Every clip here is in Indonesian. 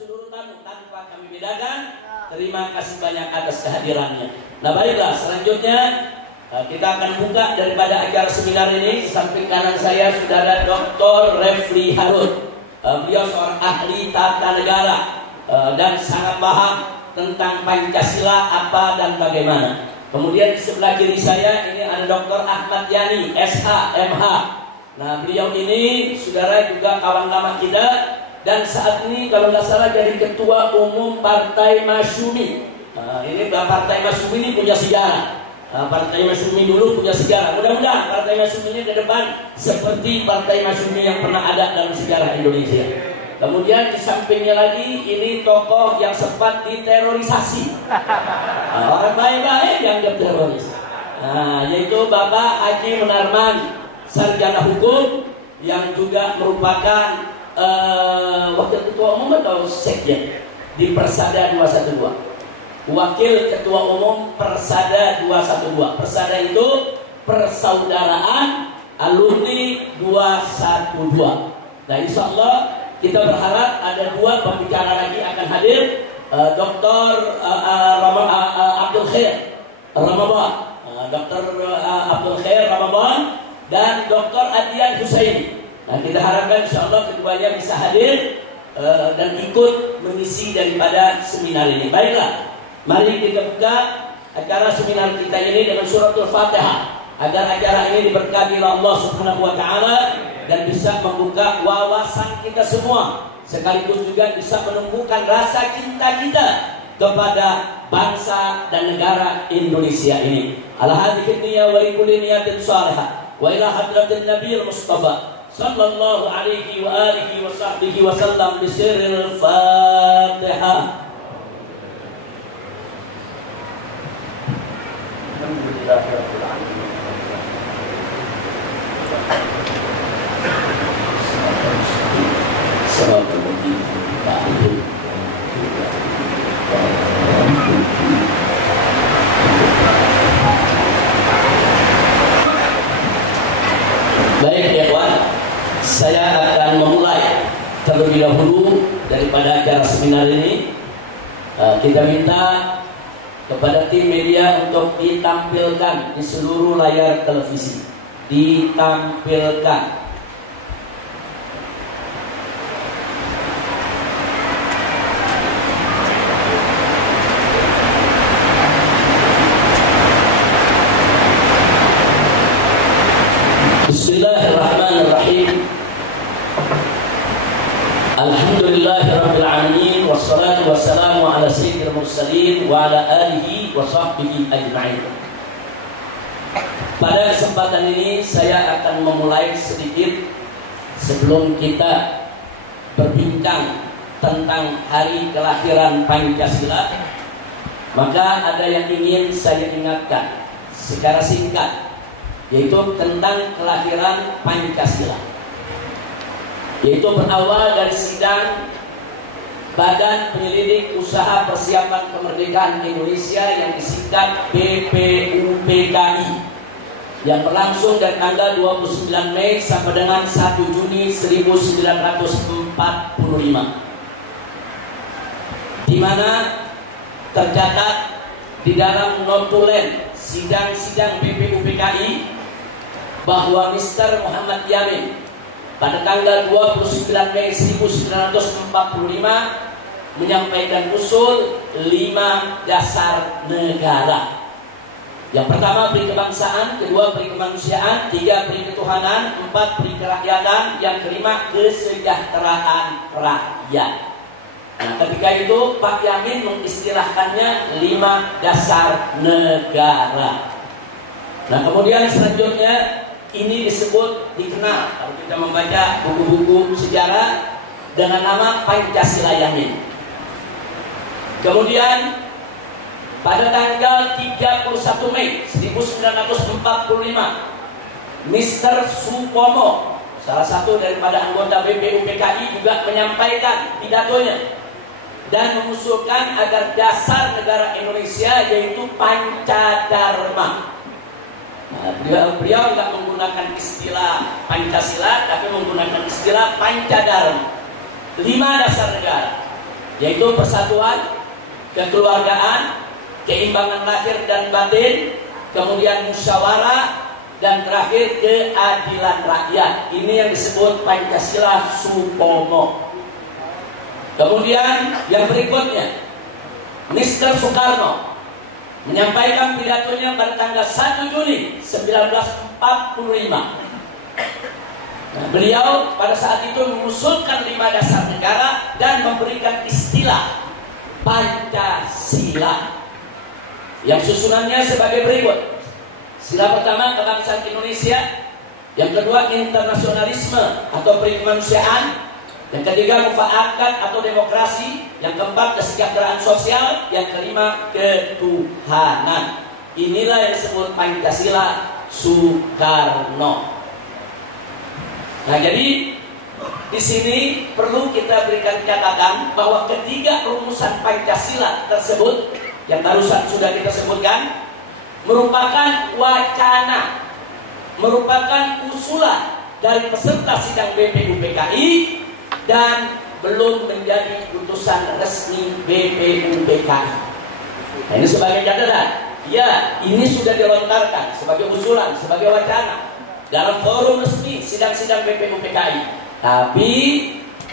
seluruh tamu tanpa kami bedakan. Terima kasih banyak atas kehadirannya. Nah baiklah, selanjutnya kita akan buka daripada acara seminar ini. Di samping kanan saya sudah ada Dr. Refli Harun. Beliau seorang ahli tata negara dan sangat paham tentang Pancasila apa dan bagaimana. Kemudian di sebelah kiri saya ini ada Dr. Ahmad Yani, SH, MH. Nah beliau ini saudara juga kawan lama kita. Dan saat ini kalau nggak salah jadi ketua umum Partai Masyumi. Ini Partai Masyumi ini punya sejarah. Partai Masyumi dulu punya sejarah. Mudah-mudahan Partai Masyumi ini ke depan seperti Partai Masyumi yang pernah ada dalam sejarah Indonesia. Kemudian di sampingnya lagi ini tokoh yang sempat diterorisasi. Orang baik-baik yang diteroris. Yaitu Bapak Haji Munarman, sarjana hukum yang juga merupakan wakil ketua umum atau sekjen di Persada 212, wakil ketua umum Persada 212. Persada itu Persaudaraan Alumni 212. Nah insya Allah kita berharap ada dua pembicara lagi akan hadir, Dr. Abdul Khair Ramadan, Dr. Abdul Khair Ramadan dan Dr. Adian Husaini. Nah kita harapkan insya Allah keduanya bisa hadir dan ikut mengisi daripada seminar ini. Baiklah, mari kita buka acara seminar kita ini dengan suratul Fatihah agar acara ini diberkati oleh Allah Subhanahu wa taala dan bisa membuka wawasan kita semua, sekaligus juga bisa menumbuhkan rasa cinta kita kepada bangsa dan negara Indonesia ini. Ala hadhihi niyya wa likulli niyatin shalihah wa ila hadratin nabiyil mustafa sallallahu alaihi wa alihi wa sahbihi wa sallam bi sirril Fatihah. Alhamdulillahirabbil alamin. Baik ya kawan, saya akan memulai terlebih dahulu daripada acara seminar ini. Kita minta kepada tim media untuk ditampilkan di seluruh layar televisi. Ditampilkan. Bismillahirrahmanirrahim. Alhamdulillahirabbil alamin wassalatu wassalamu ala sayyidil mursalin wa ala alihi wa sahbihi ajma'in. Pada kesempatan ini saya akan memulai sedikit sebelum kita berbincang tentang hari kelahiran Pancasila. Maka ada yang ingin saya ingatkan secara singkat, yaitu tentang kelahiran Pancasila, yaitu berawal dari sidang Badan Penyelidik Usaha Persiapan Kemerdekaan Indonesia yang disingkat BPUPKI yang berlangsung dari tanggal 29 Mei sampai dengan 1 Juni 1945, di mana tercatat di dalam notulen sidang-sidang BPUPKI bahwa Mr. Muhammad Yamin pada tanggal 29 Mei 1945 menyampaikan usul 5 dasar negara. Yang pertama peri kebangsaan, kedua peri kemanusiaan, 3 peri ketuhanan, 4 peri kerakyatan, yang kelima kesejahteraan rakyat. Nah, ketika itu Pak Yamin mengistilahkannya 5 dasar negara. Nah, kemudian selanjutnya ini disebut, dikenal kalau kita membaca buku-buku sejarah dengan nama Pancasila Yamin. Kemudian pada tanggal 31 Mei 1945, Mr. Supomo, salah satu daripada anggota BPUPKI, juga menyampaikan pidatonya dan mengusulkan agar dasar negara Indonesia yaitu Pancadharma. Nah, beliau nggak menggunakan istilah Pancasila, tapi menggunakan istilah Pancadharma. 5 dasar negara. yaitu persatuan, kekeluargaan, keimbangan lahir dan batin, kemudian musyawarah, dan terakhir keadilan rakyat. Ini yang disebut Pancasila Supomo. Kemudian yang berikutnya, Mr. Soekarno menyampaikan pidatonya pada tanggal 1 Juni 1945. Nah, beliau pada saat itu mengusulkan 5 dasar negara dan memberikan istilah Pancasila yang susunannya sebagai berikut. Sila pertama, kebangsaan Indonesia. Yang kedua, internasionalisme atau perikemanusiaan. Yang ketiga, mufakat atau demokrasi. Yang keempat, kesejahteraan sosial. Yang kelima, ketuhanan. Inilah yang disebut Pancasila Soekarno. Nah, jadi di sini perlu kita berikan catatan bahwa ketiga rumusan Pancasila tersebut yang barusan sudah kita sebutkan merupakan wacana, merupakan usulan dari peserta sidang BPUPKI dan belum menjadi putusan resmi BPUPKI. Nah, ini sebagai catatan. Ya, ini sudah dilontarkan sebagai usulan, sebagai wacana dalam forum resmi sidang-sidang BPUPKI, tapi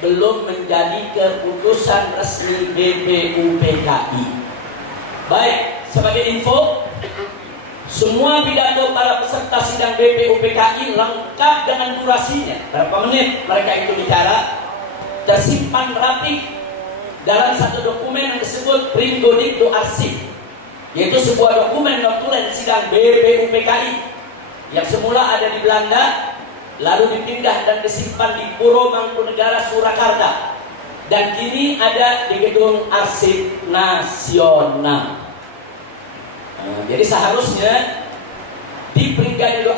belum menjadi keputusan resmi BPUPKI. Baik, sebagai info, semua pidato para peserta sidang BPUPKI lengkap dengan durasinya, berapa menit mereka itu bicara, tersimpan rapi dalam satu dokumen yang disebut Pringodikdo Arsip, yaitu sebuah dokumen notulen sidang BPUPKI yang semula ada di Belanda, lalu dipindah dan disimpan di Puro Mangkunegara, Surakarta, dan kini ada di Gedung Arsip Nasional. Nah, jadi seharusnya di Pringodikdo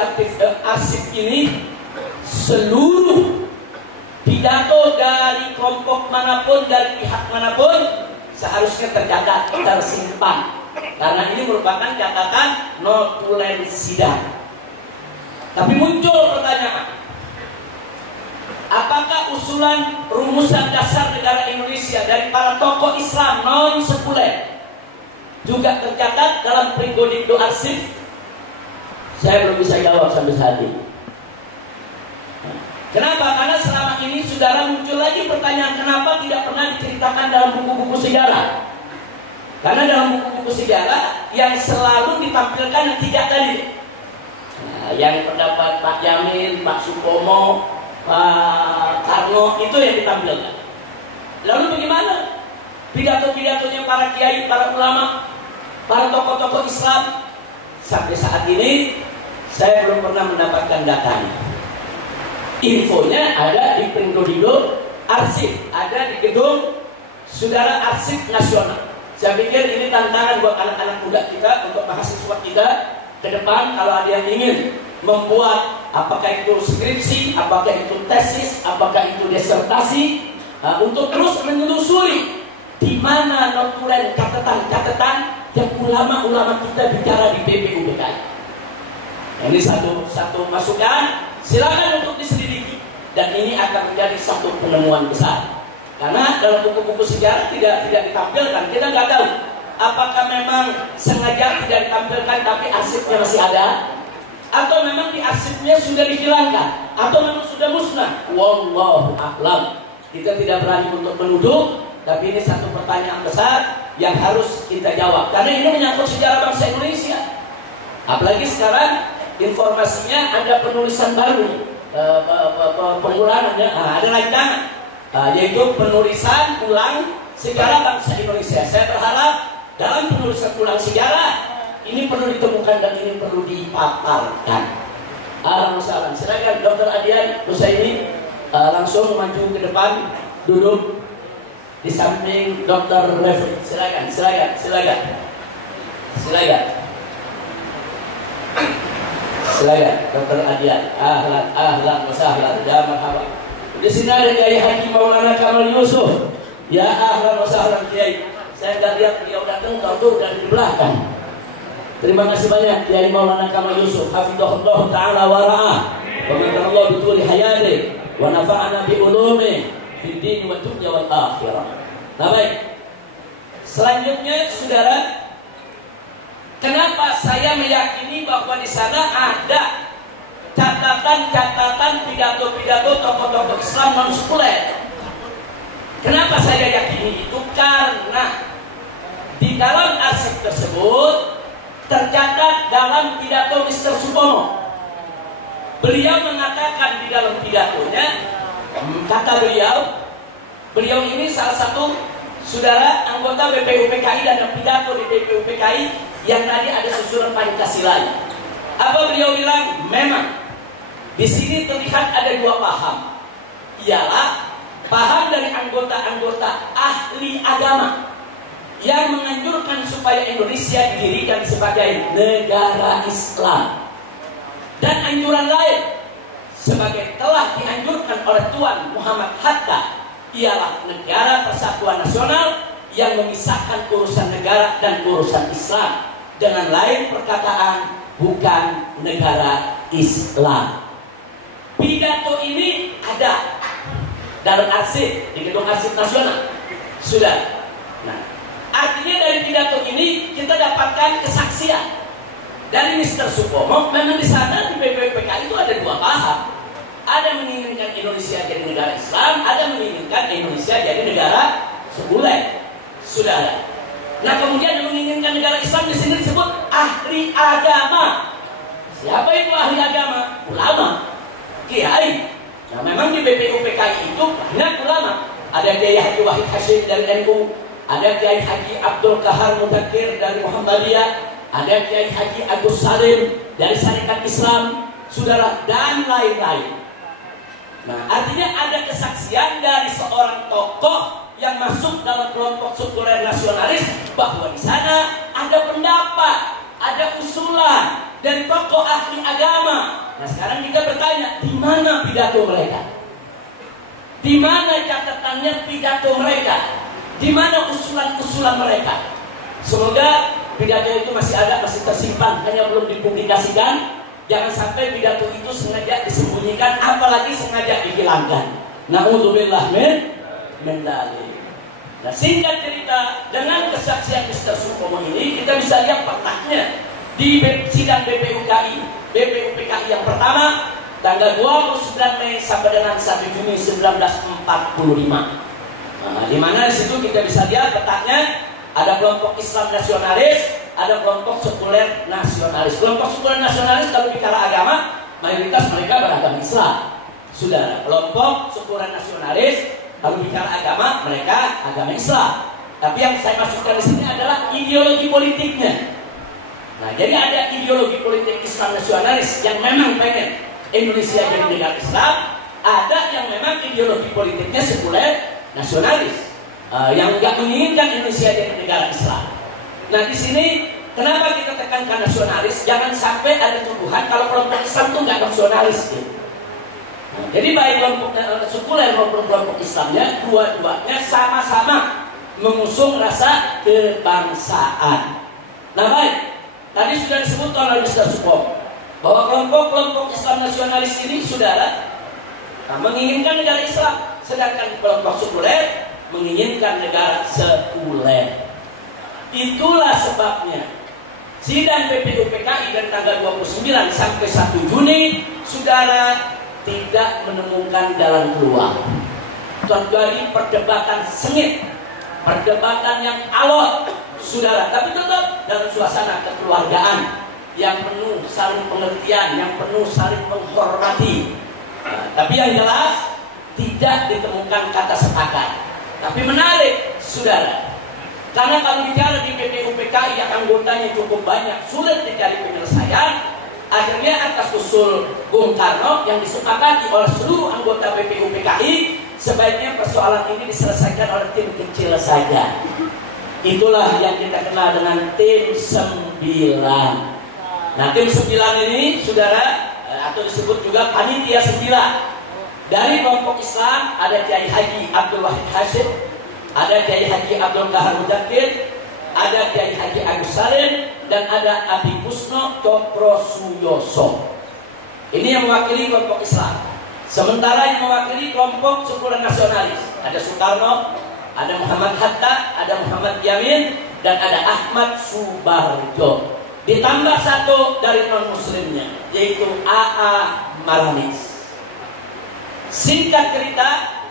Arsip ini seluruh pidato dari kelompok manapun, dari pihak manapun seharusnya tercatat, tersimpan, karena ini merupakan catatan notulen sidang. Tapi muncul pertanyaan, apakah usulan rumusan dasar negara Indonesia dari para tokoh Islam non-sekuler juga tercatat dalam Pringodikdo Arsip? Saya belum bisa jawab sampai saat ini. Kenapa? Karena selama ini saudara muncul lagi pertanyaan, kenapa tidak pernah diceritakan dalam buku-buku sejarah? Karena dalam buku-buku sejarah yang selalu ditampilkan yang 3 tadi. Nah, yang pendapat Pak Yamin, Pak Supomo, Pak Karno, itu yang ditampilkan. Lalu bagaimana pidato-pidatonya para kiai, para ulama, para tokoh-tokoh Islam? Sampai saat ini saya belum pernah mendapatkan datanya. Infonya ada di Pringodikdo Arsip, ada di gedung Saudara Arsip Nasional. Saya pikir ini tantangan buat anak-anak muda kita, untuk mahasiswa kita ke depan, kalau ada yang ingin membuat apakah itu skripsi, apakah itu tesis, apakah itu disertasi, untuk terus menelusuri di mana notulen catatan-catatan yang ulama-ulama kita bicara di BPUPKI. Ini satu masukan, silakan untuk diselidiki, dan ini akan menjadi satu penemuan besar. Karena dalam buku-buku sejarah tidak ditampilkan, kita nggak tahu apakah memang sengaja tidak ditampilkan tapi arsipnya masih ada, atau memang di arsipnya sudah dihilangkan, atau memang sudah musnah. Wallahu a'lam. Kita tidak berani untuk menuduh, tapi ini satu pertanyaan besar yang harus kita jawab, karena ini menyangkut sejarah bangsa Indonesia. Apalagi sekarang informasinya ada penulisan baru, pengulangannya, ada rancangan, yaitu penulisan ulang sejarah bangsa Indonesia. Saya berharap dalam penulisan ulang sejarah ini perlu ditemukan dan ini perlu dipaparkan. Alhamdulillah. Silakan Dr. Adian Husaini langsung maju ke depan, duduk di samping Dr. Refri. Silakan. Silakan Dr. Adian. Ahlan wa sahlan, ya marhaba. Di sini ada Kiai Haji Maulana Kamal Yusuf. Ya ahlan wa sahlan Kiai. Saya nggak lihat beliau datang, tahu dari belakang. Terima kasih banyak Kiai Maulana Kamal Yusuf. Hafizahullah taala wa ra'ah. Wa madarallahu bi tuli hayati wa nafa'ana bi ulumi fid din wa dunya wal akhirah. Nah baik, selanjutnya saudara, kenapa saya meyakini bahwa di sana ada catatan-catatan pidato-pidato tokoh-tokoh Islam non sekuler? Kenapa saya yakini itu? Karena di dalam arsip tersebut tercatat dalam pidato Mr. Supomo. Beliau mengatakan di dalam pidatonya, kata beliau ini salah satu saudara anggota BPUPKI dan pidato di BPUPKI yang tadi ada susunan Pancasila. Apa beliau bilang? Memang di sini terlihat ada dua paham. Ialah paham dari anggota-anggota ahli agama yang menganjurkan supaya Indonesia didirikan sebagai negara Islam. Dan anjuran lain sebagai telah dianjurkan oleh Tuan Muhammad Hatta, ialah negara persatuan nasional yang memisahkan urusan negara dan urusan Islam. Dengan lain perkataan, bukan negara Islam. Pidato ini ada dalam arsip di Gedung Arsip Nasional. Sudah. Nah, artinya dari pidato ini kita dapatkan kesaksian dari Mr. Supomo. Memang di sana di BPUPKI itu ada dua paham. Ada menginginkan Indonesia jadi negara Islam, ada menginginkan Indonesia jadi negara sekuler. Saudara. Nah, kemudian yang menginginkan negara Islam di sini disebut ahli agama. Siapa itu ahli agama? Ulama, kiai. Nah, memang di BPUPKI itu banyak ulama. Ada Kiai Haji Wahid Hashim dari NU, ada Kiai Haji Abdul Kahar Mudakir dari Muhammadiyah, ada Kiai Haji Agus Salim dari Syarikat Islam, saudara, dan lain-lain. Nah, artinya ada kesaksian dari seorang tokoh yang masuk dalam kelompok sekuler nasionalis bahwa di sana ada pendapat, ada usulan dari tokoh ahli agama. Nah, sekarang kita bertanya, di mana pidato mereka? Di mana catatannya pidato mereka? Di mana usulan-usulan mereka? Semoga pidato itu masih ada, masih tersimpan, hanya belum dipublikasikan. Jangan sampai pidato itu sengaja disembunyikan, apalagi sengaja dihilangkan. Na'udzubillah min dzalik. Nah, singkat cerita, dengan kesaksian Mr. Supomo ini kita bisa lihat faktanya di sidang BPUPKI yang pertama tanggal 29 Mei sampai dengan 1 Juni 1945. Nah, di mana di situ kita bisa lihat letaknya ada kelompok Islam nasionalis, ada kelompok sekuler nasionalis. Kelompok sekuler nasionalis kalau bicara agama, mayoritas mereka beragama Islam. Saudara, kelompok sekuler nasionalis kalau bicara agama, mereka agama Islam. Tapi yang saya masukkan di sini adalah ideologi politiknya. Nah, jadi ada ideologi politik Islam nasionalis yang memang pengen Indonesia jadi negara Islam, ada yang memang ideologi politiknya sekuler nasionalis, yang nggak menginginkan Indonesia jadi negara Islam. Nah, di sini kenapa kita tekankan nasionalis? Jangan sampai ada tuduhan kalau kelompok Islam itu nggak nasionalis. Gitu. Nah, jadi baik kelompok sekuler maupun kelompok Islamnya, dua-duanya sama-sama mengusung rasa kebangsaan. Nah, baik. Tadi sudah disebut oleh Mr. Supomo bahwa kelompok-kelompok Islam nasionalis ini, saudara, menginginkan negara Islam, sedangkan kelompok sekuler menginginkan negara sekuler. Itulah sebabnya sidang BPUPKI dari tanggal 29 sampai 1 Juni, saudara, tidak menemukan jalan keluar. Terjadi perdebatan sengit, perdebatan yang alot, saudara, tapi tetap dalam suasana kekeluargaan yang penuh saling pengertian, yang penuh saling menghormati. Nah, tapi yang jelas tidak ditemukan kata sepakat. Tapi menarik, saudara, karena kalau bicara di BPUPKI yang anggotanya cukup banyak, sulit dicari penyelesaian. Akhirnya atas usul Bung Karno yang disepakati oleh seluruh anggota BPUPKI, sebaiknya persoalan ini diselesaikan oleh tim kecil saja. Itulah yang kita kenal dengan tim 9. Nah, tim 9 ini, saudara, atau disebut juga panitia 9. Dari kelompok Islam ada Kiai Haji Abdul Wahid Hashim, ada Kiai Haji Abdul Kahar Mudakir, ada Kiai Haji Agus Salim, dan ada Adi Kusno Cokrosuyoso. Ini yang mewakili kelompok Islam. Sementara yang mewakili kelompok sekuler nasionalis ada Soekarno, Ada Muhammad Hatta, ada Muhammad Yamin, dan ada Ahmad Subarjo. Ditambah satu dari non-muslimnya, yaitu AA Maranis. Singkat cerita,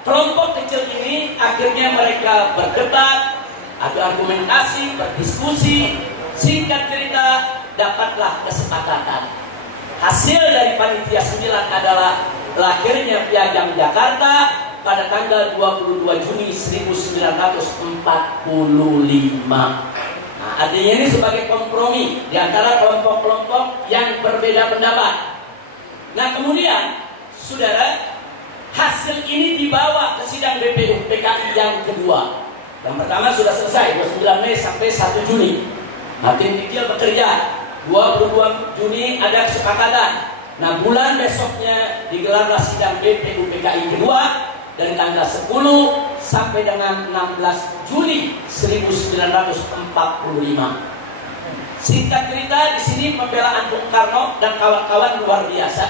kelompok kecil ini akhirnya mereka berdebat, ada argumentasi, berdiskusi. Singkat cerita, dapatlah kesepakatan. Hasil dari panitia 9 adalah lahirnya Piagam Jakarta pada tanggal 22 Juni 1945. Nah, artinya ini sebagai kompromi di antara kelompok-kelompok yang berbeda pendapat. Nah, kemudian, saudara, hasil ini dibawa ke sidang BPU PKI yang kedua. Yang pertama sudah selesai 29 Mei sampai 1 Juni. Hakim Dikil bekerja. 22 Juni ada kesepakatan. Nah, bulan besoknya digelarlah sidang BPU PKI kedua dari tanggal 10 sampai dengan 16 Juli 1945. Singkat cerita, di sini pembelaan Bung Karno dan kawan-kawan luar biasa.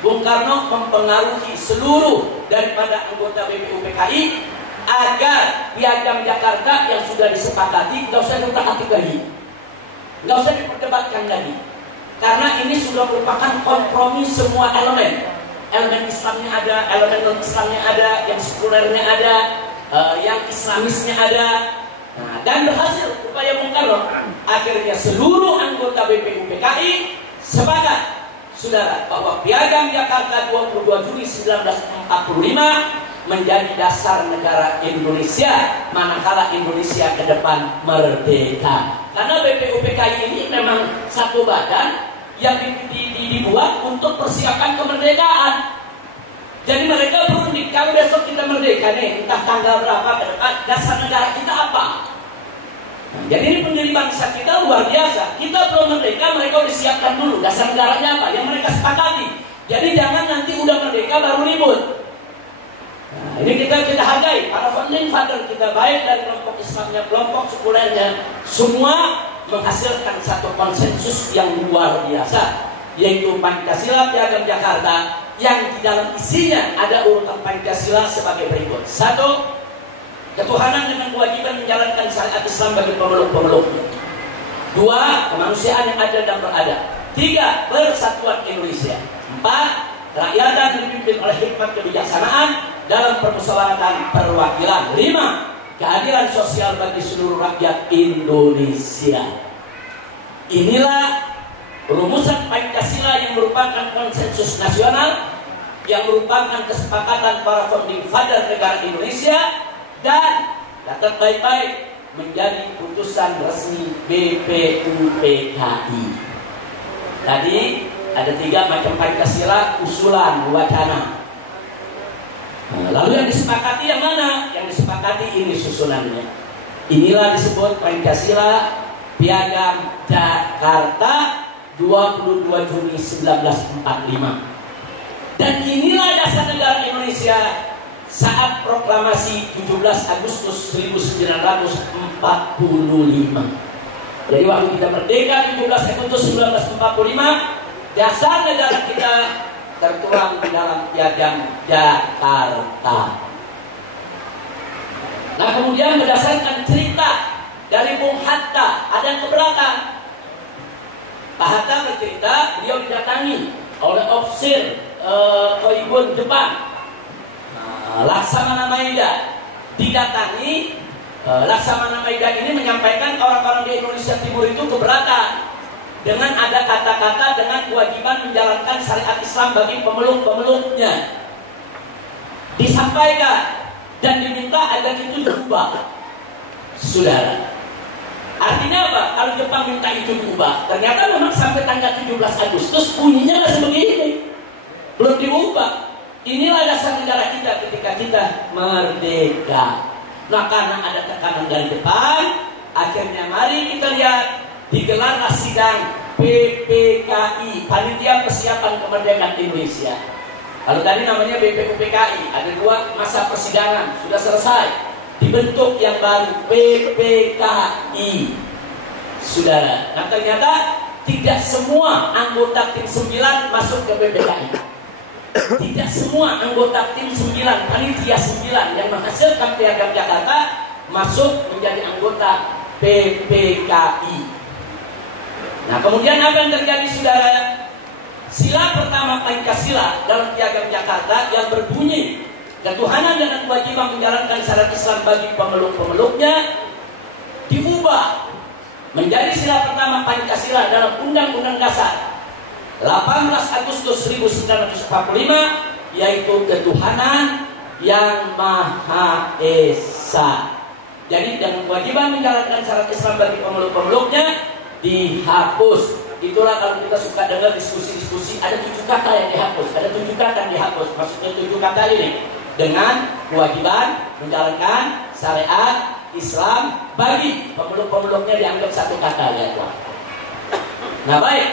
Bung Karno mempengaruhi seluruh daripada anggota BPU PKI agar Piagam Jakarta yang sudah disepakati nggak usah diutak-atik lagi, nggak usah diperdebatkan lagi, karena ini sudah merupakan kompromi semua elemen. Elemen Islamnya ada, elemen non-Islamnya ada, yang sekulernya ada, yang Islamisnya ada. Nah, dan berhasil upaya Bung Karno. Akhirnya seluruh anggota BPU PKI sepakat, saudara, bahwa Piagam Jakarta 22 Juli 1945 menjadi dasar negara Indonesia manakala Indonesia ke depan merdeka. Karena BPU PKI ini memang satu badan yang dibuat untuk persiapan kemerdekaan. Jadi mereka berunding, kalau besok kita merdeka nih, entah tanggal berapa ke depan, dasar negara kita apa? Nah, jadi ini pendiri bangsa kita luar biasa. Kita belum merdeka, mereka udah siapkan dulu dasar negaranya apa, yang mereka sepakati. Jadi jangan nanti udah merdeka baru ribut. Nah, ini kita hargai para founding father kita, baik dari kelompok Islamnya, kelompok sekulernya, semua menghasilkan satu konsensus yang luar biasa, yaitu Pancasila Piagam Jakarta, yang di dalam isinya ada urutan Pancasila sebagai berikut. 1. Ketuhanan dengan kewajiban menjalankan syariat Islam bagi pemeluk-pemeluknya. 2. Kemanusiaan yang adil dan beradab. 3. Persatuan Indonesia. 4. Rakyatan dipimpin oleh hikmat kebijaksanaan dalam permusyawaratan perwakilan. 5. Keadilan sosial bagi seluruh rakyat Indonesia. Inilah rumusan Pancasila yang merupakan konsensus nasional, yang merupakan kesepakatan para founding father negara Indonesia, dan catat baik-baik, menjadi putusan resmi BPU PKI. Tadi ada 3 macam Pancasila, usulan, wacana. Nah, lalu yang disepakati yang mana? Yang disepakati ini susunannya. Inilah disebut Pancasila Piagam Jakarta 22 Juni 1945. Dan inilah dasar negara Indonesia saat proklamasi 17 Agustus 1945. Jadi waktu kita merdeka 17 Agustus 1945, dasar negara kita tertuang di dalam Piagam Jakarta. Nah, kemudian berdasarkan cerita dari Bung Hatta, ada yang keberatan. Pak Hatta bercerita, beliau didatangi oleh ofisir Koibun Jepang, Laksamana Maeda. Didatangi, Laksamana Maeda ini menyampaikan orang-orang di Indonesia Timur itu keberatan dengan ada kata-kata dengan kewajiban menjalankan syariat Islam bagi pemeluk-pemeluknya. Disampaikan dan diminta agar itu diubah. Saudara, artinya apa? Kalau Jepang minta itu diubah, ternyata memang sampai tanggal 17 Agustus bunyinya masih begini, belum diubah. Inilah dasar negara kita ketika kita merdeka. Nah, karena ada tekanan dari Jepang, akhirnya mari kita lihat digelarlah sidang PPKI, Panitia Persiapan Kemerdekaan Indonesia. Kalau tadi namanya BPU PKI, ada 2 masa persidangan, sudah selesai. Dibentuk yang baru PPKI. Saudara, nah ternyata tidak semua anggota tim 9 masuk ke PPKI. tidak semua anggota tim 9, panitia 9 yang menghasilkan Piagam Jakarta masuk menjadi anggota PPKI. Nah, kemudian apa yang terjadi, saudara? Sila pertama Pancasila dalam Piagam Jakarta yang berbunyi ketuhanan dan kewajiban menjalankan syariat Islam bagi pemeluk-pemeluknya diubah menjadi sila pertama Pancasila dalam Undang-Undang Dasar 18 Agustus 1945, yaitu ketuhanan yang Maha Esa. Jadi dengan kewajiban menjalankan syariat Islam bagi pemeluk-pemeluknya dihapus. Itulah kalau kita suka dengar diskusi-diskusi, ada 7 kata yang dihapus, ada 7 kata yang dihapus. Maksudnya 7 kata ini dengan kewajiban menjalankan syariat Islam bagi pemeluk-pemeluknya dianggap 1 kata, ya Tuhan. Nah, baik.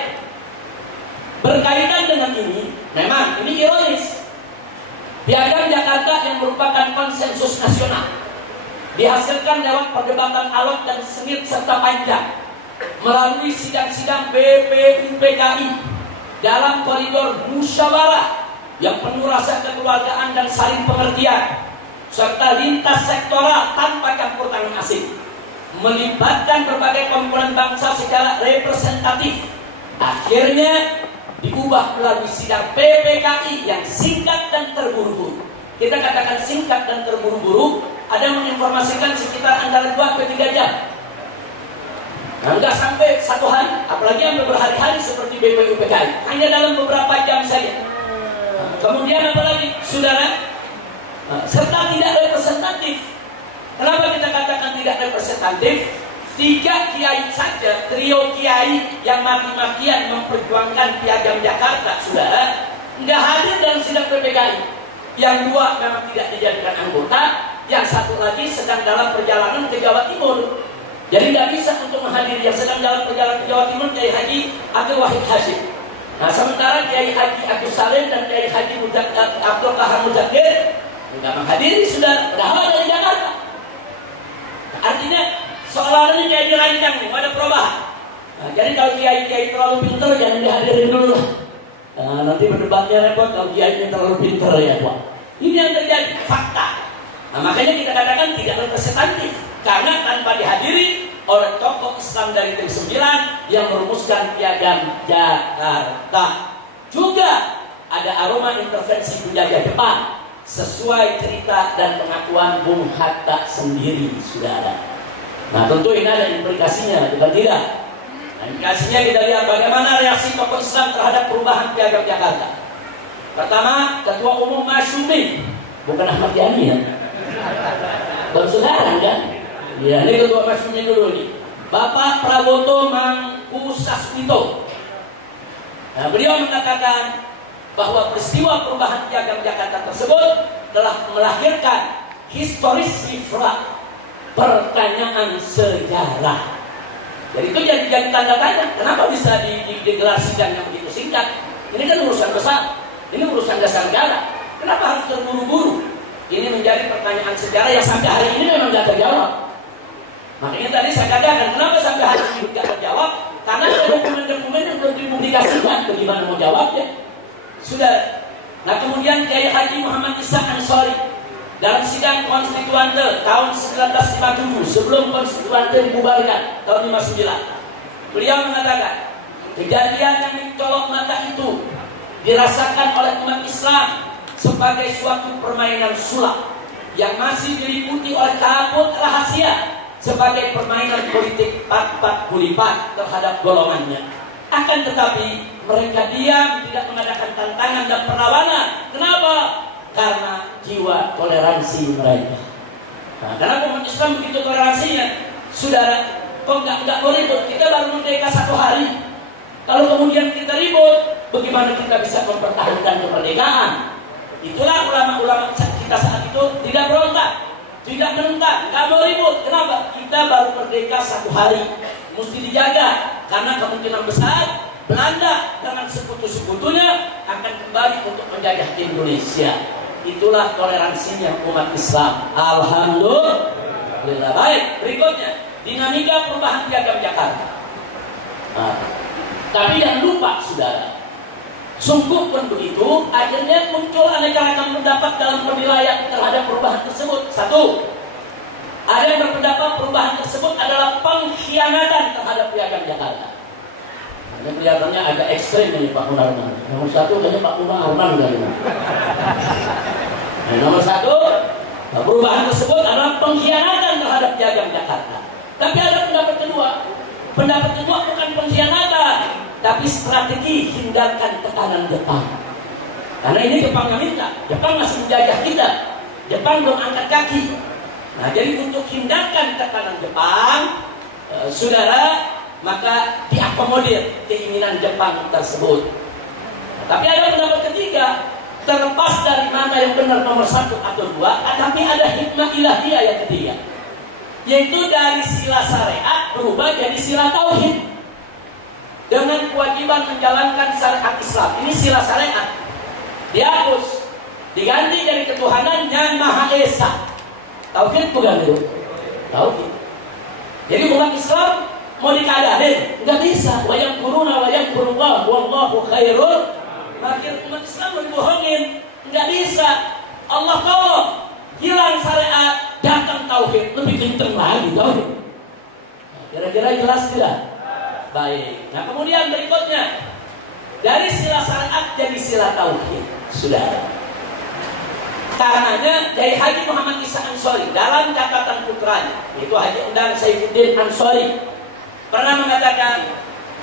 Berkaitan dengan ini, memang ini ironis. Piagam Jakarta yang merupakan konsensus nasional dihasilkan lewat perdebatan alot dan sengit serta panjang melalui sidang-sidang BPUPKI dalam koridor musyawarah yang penuh rasa kekeluargaan dan saling pengertian, serta lintas sektoral tanpa campur tangan asing, melibatkan berbagai komponen bangsa secara representatif. Akhirnya diubah melalui sidang PPKI yang singkat dan terburu-buru. Kita katakan singkat dan terburu-buru, ada yang menginformasikan sekitar antara 2 sampai 3 jam. Nah, enggak sampai 1 hari, apalagi yang berhari-hari seperti BPUPKI, hanya dalam beberapa jam saja. Kemudian apalagi, saudara, serta tidak representatif. Kenapa kita katakan tidak representatif? 3 kiai saja, trio kiai yang mati-matian memperjuangkan Piagam Jakarta, saudara, nggak hadir dalam sidang PPKI. Yang 2 memang tidak dijadikan anggota, yang 1 lagi sedang dalam perjalanan ke Jawa Timur. Jadi nggak bisa untuk menghadiri. Yang sedang dalam perjalanan ke Jawa Timur Kiai Haji Abdul Wahid Hashim. Nah, sementara Kiai Haji Abdul Salim dan Kiai Haji Abdul Kahar Muzakir nggak menghadiri, sudah berada di Jakarta. Artinya seolah-olah ini kayak dirancang nih, ada perubahan. Nah, jadi kalau kiai terlalu pintar jangan dihadirin dulu lah. Nah, nanti berdebatnya repot kalau kiai terlalu pintar, ya Pak. Ini yang terjadi, fakta. Nah, makanya kita katakan tidak representatif karena tanpa dihadiri oleh tokoh Islam dari tim 9 yang merumuskan Piagam Jakarta. Juga ada aroma intervensi penjajah Jepang sesuai cerita dan pengakuan Bung Hatta sendiri, saudara. Nah, tentu ini ada implikasinya, bukan tidak? Nah, implikasinya kita lihat bagaimana reaksi tokoh Islam terhadap perubahan Piagam Jakarta. Pertama, Ketua Umum Masyumi, bukan Ahmad Yani ya, baru sekarang kan? Ya, ini Ketua Masyumi dulu nih, Bapak Prabowo Mangkusasmito. Nah, beliau mengatakan bahwa peristiwa perubahan Piagam Jakarta tersebut telah melahirkan historis refleks, pertanyaan sejarah. Jadi itu jadi tanda tanya, kenapa bisa digelar sidang yang begitu singkat? Ini kan urusan besar, ini urusan dasar negara. Kenapa harus terburu-buru? Ini menjadi pertanyaan sejarah yang sampai hari ini memang tidak terjawab. Makanya tadi saya katakan, kenapa sampai hari ini tidak terjawab? Karena ada dokumen-dokumen yang belum dipublikasikan. Bagaimana mau jawabnya? Sudah. Nah, kemudian Kiai Haji Muhammad Ishaq Ansori dalam sidang konstituante tahun 1957 sebelum konstituante dibubarkan tahun 59, beliau mengatakan kejadian yang mencolok mata itu dirasakan oleh umat Islam sebagai suatu permainan sulap yang masih diliputi oleh kabut rahasia sebagai permainan politik pat-pat gulipat terhadap golongannya. Akan tetapi mereka diam, tidak mengadakan tantangan dan perlawanan. Kenapa? Karena jiwa toleransi mereka. Nah, karena umat Islam begitu toleransinya, saudara, kok nggak mau ribut? Kita baru merdeka 1 hari. Kalau kemudian kita ribut, bagaimana kita bisa mempertahankan kemerdekaan? Itulah ulama-ulama kita saat itu tidak berontak, tidak menentang, nggak mau ribut. Kenapa? Kita baru merdeka 1 hari, mesti dijaga karena kemungkinan besar Belanda dengan sekutu-sekutunya akan kembali untuk menjajah Indonesia. Itulah toleransinya umat Islam. Alhamdulillah. Baik, berikutnya dinamika perubahan Piagam Jakarta. Nah, tapi yang lupa, saudara, Sungguh pun begitu, akhirnya muncul aneka ragam pendapat dalam penilaian terhadap perubahan tersebut. Satu, ada yang berpendapat perubahan tersebut adalah pengkhianatan terhadap Piagam Jakarta. Ini kelihatannya agak ekstrim ini Pak Munarman. Nomor satu kayaknya Pak Munarman kali ini. Nomor satu, perubahan tersebut adalah pengkhianatan terhadap Piagam Jakarta. Tapi ada pendapat kedua. Pendapat kedua bukan pengkhianatan, tapi strategi hindarkan tekanan Jepang. Karena ini Jepang yang minta. Jepang masih menjajah kita. Jepang belum angkat kaki. Nah, jadi untuk hindarkan tekanan Jepang, saudara, maka diakomodir keinginan Jepang tersebut. Tapi ada pendapat ketiga, terlepas dari mana yang benar nomor satu atau dua, tapi ada hikmah ilahiyah yang ketiga, yaitu dari sila syariat berubah jadi sila tauhid dengan kewajiban menjalankan syariat Islam. Ini sila syariat dihapus, diganti dari ketuhanan yang Maha Esa. Tauhid bukan itu? Tauhid. Jadi umat Islam mau dikadahin, nggak bisa. Wa yamkuruna wa yamkurullah wallahu khairul makirin. Umat Islam mau dibohongin, nggak bisa. Allah tolong, hilang syariat, datang tauhid, lebih kenceng lagi tauhid. Kira-kira jelas tidak? Baik. Nah, kemudian berikutnya, dari sila syariat jadi sila tauhid, saudara. Karenanya dari Haji Muhammad Isa Ansori dalam catatan putranya, yaitu Haji Endang Saifuddin Ansori, pernah mengatakan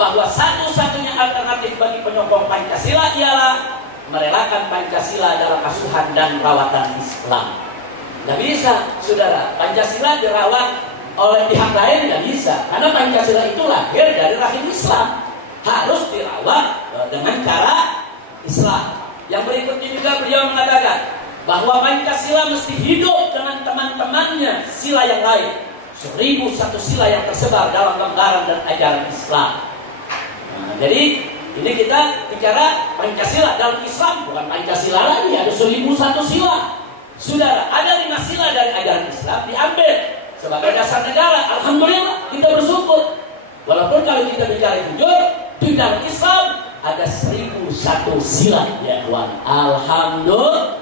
bahwa satu-satunya alternatif bagi penyokong Pancasila ialah merelakan Pancasila dalam asuhan dan rawatan Islam. Nggak bisa, saudara. Pancasila dirawat oleh pihak lain nggak bisa, karena Pancasila itu lahir dari rahim Islam, harus dirawat dengan cara Islam. Yang berikutnya juga beliau mengatakan bahwa Pancasila mesti hidup dengan teman-temannya sila yang lain, 1001 sila yang tersebar dalam lembaran dan ajaran Islam. Nah, jadi ini kita bicara Pancasila dalam Islam, bukan Pancasila lagi. Ada 1001 sila. Saudara, ada 5 sila dari ajaran Islam diambil sebagai dasar negara. Alhamdulillah, kita bersyukur. Walaupun kalau kita bicara jujur, di dalam Islam ada 1001 sila, ya kawan. Alhamdulillah.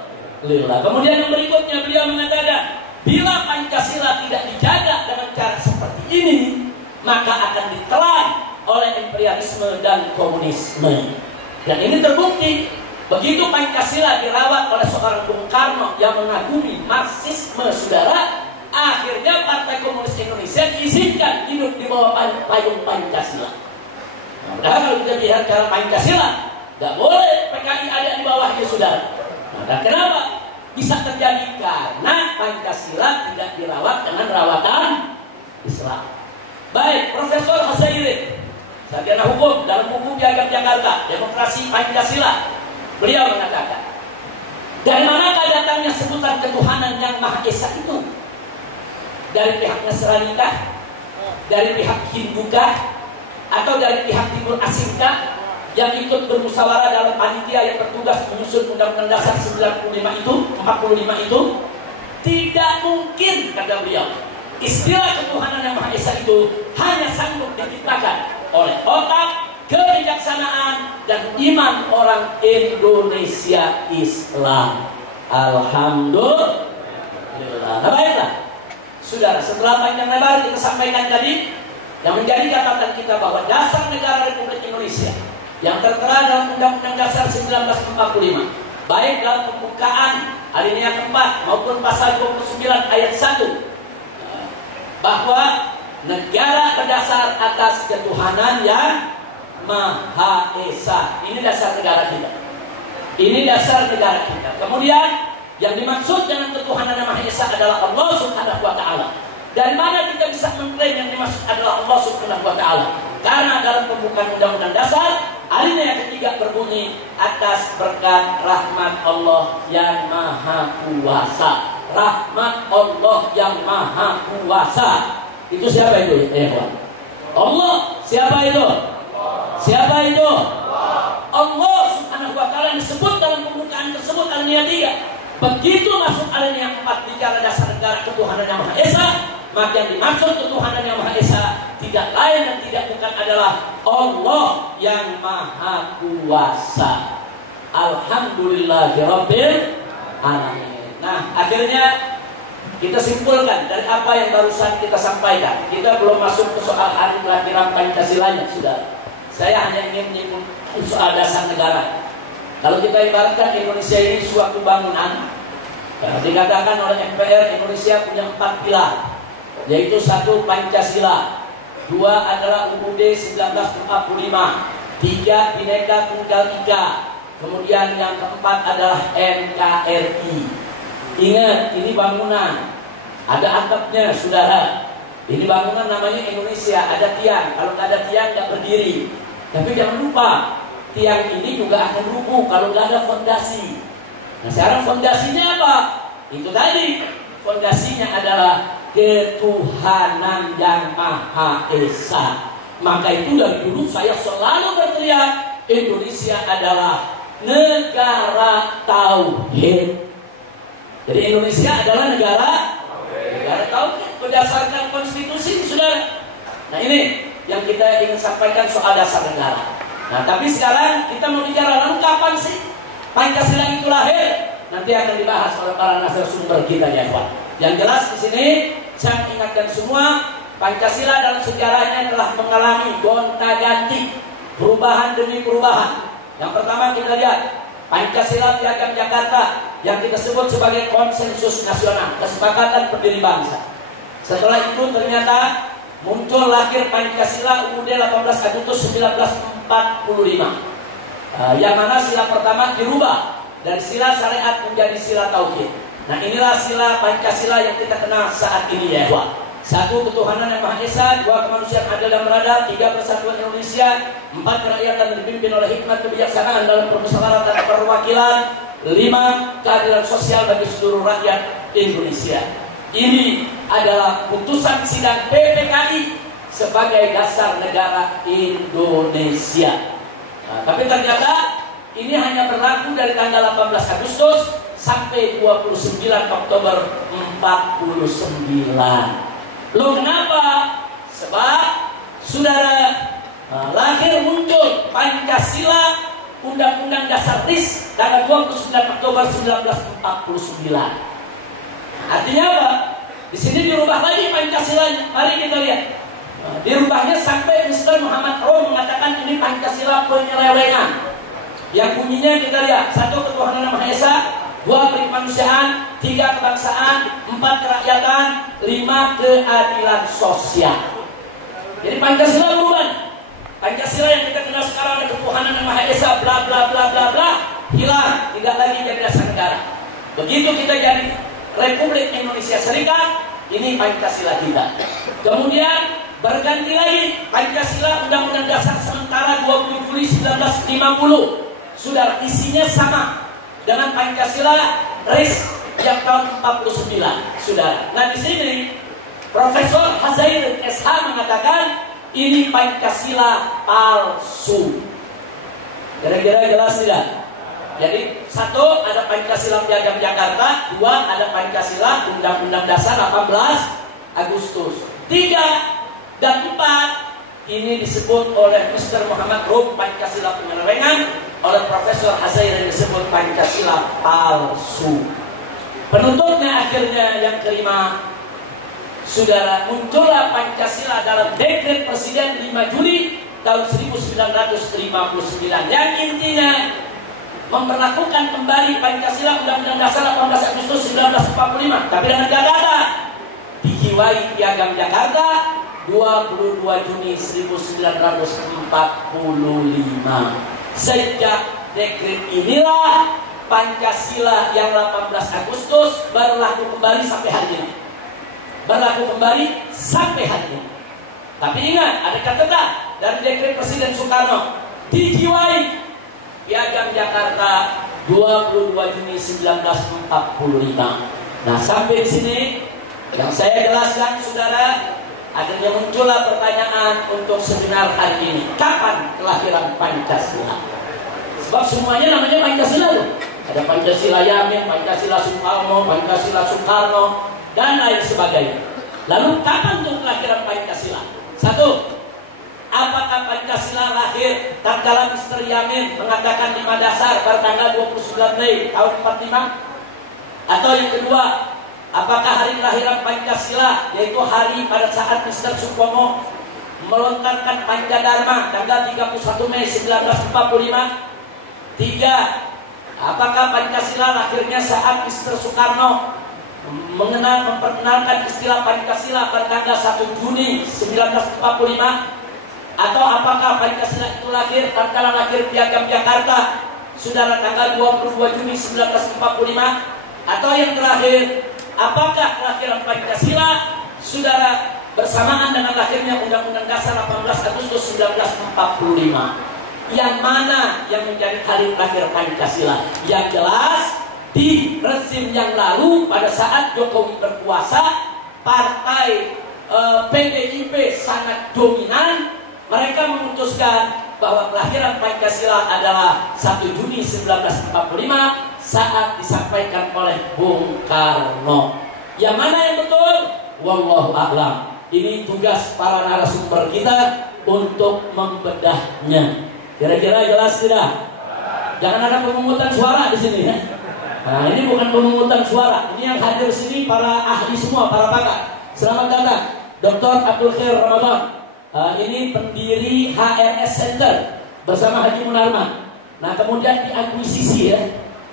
Kemudian yang berikutnya beliau mengatakan, bila Pancasila tidak dijaga dengan cara seperti ini, maka akan ditelan oleh imperialisme dan komunisme. Dan ini terbukti. Begitu Pancasila dirawat oleh seorang Bung Karno yang mengagumi Marxisme, saudara, akhirnya Partai Komunis Indonesia diizinkan hidup di bawah payung Pancasila. Nah, kalau kita biar cara Pancasila, nggak boleh PKI ada di bawahnya, saudara. Nah, kenapa bisa terjadi? Karena Pancasila tidak dirawat dengan rawatan Islam. Baik, Profesor Hasairi, sarjana hukum, dalam buku Piagam Jakarta, Demokrasi Pancasila, beliau mengatakan, dari manakah datangnya sebutan ketuhanan yang Maha Esa itu? Dari pihak Nasrani kah? Dari pihak Hindu kah? Atau dari pihak Timur Asing kah? Yang ikut bermusyawarah dalam panitia yang bertugas menyusun Undang-Undang Dasar 45 itu, tidak mungkin, kata beliau, istilah ketuhanan yang Maha Esa itu hanya sanggup diciptakan oleh otak, kebijaksanaan, dan iman orang Indonesia Islam. Alhamdulillah. Nah, baiklah, saudara, setelah panjang lebar kita sampaikan tadi, yang menjadi catatan kita bahwa dasar negara Republik Indonesia yang tertera dalam Undang-Undang Dasar 1945, baik dalam pembukaan alinea keempat maupun pasal 29 ayat 1, bahwa negara berdasar atas ketuhanan yang Maha Esa. Ini dasar negara kita. Ini dasar negara kita. Kemudian yang dimaksud dengan ketuhanan yang Maha Esa adalah Allah Subhanahu wa Ta'ala. Dari mana kita bisa mengklaim yang dimaksud adalah Allah Subhanahu wa Ta'ala? Karena dalam pembukaan Undang-Undang Dasar alinea ketiga berbunyi, atas berkat rahmat Allah yang Maha Kuasa. Rahmat Allah yang Maha Kuasa. Itu siapa itu? Allah. Siapa itu? Siapa itu? Allah Subhanahu wa Ta'ala disebut dalam pembukaan tersebut alinea 3. Begitu masuk alinea 4 bicara dasar negara ketuhanan yang Maha Esa, maka yang dimaksud ketuhanan yang Maha Esa tidak lain dan tidak bukan adalah Allah yang Maha Kuasa. Alhamdulillahirabbil alamin. Nah, akhirnya kita simpulkan dari apa yang barusan kita sampaikan. Kita belum masuk ke soal hari kelahiran Pancasilanya, sudah. Saya hanya ingin menyinggung soal dasar negara. Kalau kita ibaratkan Indonesia ini suatu bangunan, dikatakan oleh MPR Indonesia punya 4 pilar, yaitu 1 Pancasila, 2 adalah UUD 1945, 3 Bhinneka Tunggal Ika, kemudian yang keempat adalah NKRI. Ingat, ini bangunan, ada atapnya, saudara. Ini bangunan namanya Indonesia, ada tiang. Kalau nggak ada tiang nggak berdiri. Tapi jangan lupa, tiang ini juga akan rubuh kalau nggak ada fondasi. Nah, sekarang fondasinya apa? Itu tadi, fondasinya adalah ketuhanan yang Maha Esa. Maka itu dari dulu saya selalu berteriak, Indonesia adalah negara tauhid. Jadi Indonesia adalah negara tauhid berdasarkan konstitusi, saudara. Nah, ini yang kita ingin sampaikan soal dasar negara. Nah, tapi sekarang kita mau bicara, lalu kapan sih Pancasila itu lahir? Nanti akan dibahas oleh para narasumber kita, ya Pak. Yang jelas di sini saya ingatkan semua, Pancasila dalam sejarahnya telah mengalami gonta-ganti, perubahan demi perubahan. Yang pertama kita lihat Pancasila Piagam Jakarta yang kita sebut sebagai konsensus nasional, kesepakatan pendiri bangsa. Setelah itu ternyata muncul lahir Pancasila UUD 18 Agustus 1945. Yang mana sila pertama dirubah dari sila syariat menjadi sila tauhid. Nah, inilah sila Pancasila yang kita kenal saat ini, ya Pak. 1 ketuhanan yang Maha Esa, 2 kemanusiaan adil dan beradab, 3 persatuan Indonesia, 4 kerakyatan yang dipimpin oleh hikmat kebijaksanaan dalam permusyawaratan dan perwakilan, 5 keadilan sosial bagi seluruh rakyat Indonesia. Ini adalah putusan sidang PPKI sebagai dasar negara Indonesia. Nah, tapi ternyata ini hanya berlaku dari tanggal 18 Agustus sampai 29 Oktober 49. Loh, kenapa? Sebab saudara, lahir muncul Pancasila Undang-Undang Dasar RIS tanggal 29 Oktober 1949. Artinya apa? Di sini dirubah lagi Pancasilanya. Mari kita lihat. Dirubahnya sampai Mr. Muhammad Rom mengatakan ini Pancasila penyelewengan. Yang bunyinya kita lihat, 1 ketuhanan yang Maha Esa, 2 kemanusiaan, 3 kebangsaan, 4 kerakyatan, 5 keadilan sosial. Jadi Pancasila berubah. Pancasila yang kita kenal sekarang ada ketuhanan yang Maha Esa, bla bla bla bla bla, hilang, tidak lagi jadi dasar negara. Begitu kita jadi Republik Indonesia Serikat, ini Pancasila kita. Kemudian berganti lagi Pancasila Undang-Undang Dasar sementara 20 Juli 1950. Sudah isinya sama dengan Pancasila RIS yang tahun 49, sudah. Nah, di sini Profesor Hazair SH mengatakan ini Pancasila palsu. Kira-kira jelas tidak? Jadi 1 ada Pancasila Piagam Jakarta, 2 ada Pancasila Undang-Undang Dasar 18 Agustus, 3 dan 4 ini disebut oleh Mr. Muhammad Rum Pancasila penyelewengan, oleh Profesor Hazair yang disebut Pancasila palsu. Penuntutnya akhirnya yang kelima, saudara, muncullah Pancasila dalam dekret Presiden 5 Juli tahun 1959 yang intinya memperlakukan kembali Pancasila Undang-Undang Dasar 18 Agustus 1945, tapi dengan catatan dijiwai Piagam Jakarta 22 Juni 1945. Sejak dekret inilah Pancasila yang 18 Agustus berlaku kembali sampai hari ini. Berlaku kembali sampai hari ini. Tapi ingat, ada catatan dari dekret Presiden Soekarno, dijiwai Piagam Jakarta 22 Juni 1945. Nah, sampai di sini yang saya jelaskan, saudara, akhirnya muncullah pertanyaan untuk seminar hari ini. Kapan kelahiran Pancasila? Sebab semuanya namanya Pancasila loh. Ada Pancasila Yamin, Pancasila Soekarno, Pancasila Soekarno, dan lain sebagainya. Lalu kapan tuh kelahiran Pancasila? 1. Apakah Pancasila lahir tak tatkala Mr. Yamin mengatakan 5 dasar pada tanggal 29 Mei tahun 45? Atau yang kedua, apakah hari kelahiran Pancasila, yaitu hari pada saat Mr. Supomo melontarkan Pancadharma tanggal 31 Mei 1945? 3. Apakah Pancasila lahirnya saat Mr. Soekarno memperkenalkan istilah Pancasila pada tanggal 1 Juni 1945? Atau apakah Pancasila itu lahir tatkala lahir Piagam Jakarta, saudara, tanggal 22 Juni 1945? Atau yang terakhir, apakah kelahiran Pancasila, saudara, bersamaan dengan lahirnya Undang-Undang Dasar 18 Agustus 1945? Yang mana yang menjadi hari lahir Pancasila? Yang jelas, di rezim yang lalu pada saat Jokowi berkuasa, partai PDIP sangat dominan. Mereka memutuskan bahwa kelahiran Pancasila adalah 1 Juni 1945 saat disampaikan oleh Bung Karno. Yang mana yang betul? Wallahu a'lam. Ini tugas para narasumber kita untuk membedahnya. Kira-kira jelas tidak? Jangan ada pemungutan suara di sini ya. Nah, ini bukan pemungutan suara. Ini yang hadir sini para ahli semua, para pakar. Selamat datang Dr. Abdul Khair Ramadan. Ini pendiri HRS Center bersama Haji Munarman. Nah, kemudian diakuisisi ya.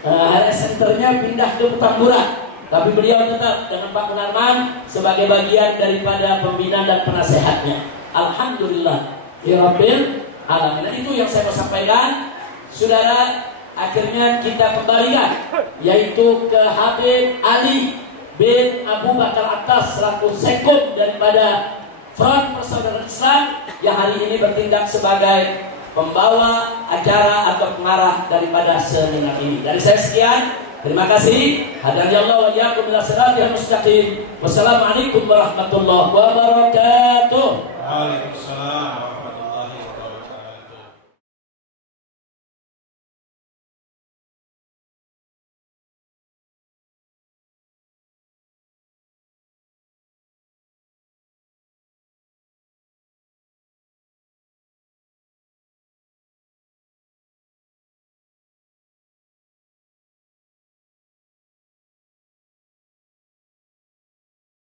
HRS Centernya pindah ke Petamburan, tapi beliau tetap dengan Pak Munarman sebagai bagian daripada pembina dan penasehatnya. Alhamdulillah ya Rabbil alamin. Itu yang saya mau sampaikan, saudara. Akhirnya kita kembalikan, yaitu ke Habib Ali bin Abu Bakar Atas selaku sekund daripada Front Persaudaraan Islam yang hari ini bertindak sebagai pembawa acara atau pengarah daripada seminar ini. Dari saya sekian, terima kasih. Hadani Allah wa iyyakum ila siratal mustaqim. Wassalamualaikum warahmatullahi wabarakatuh.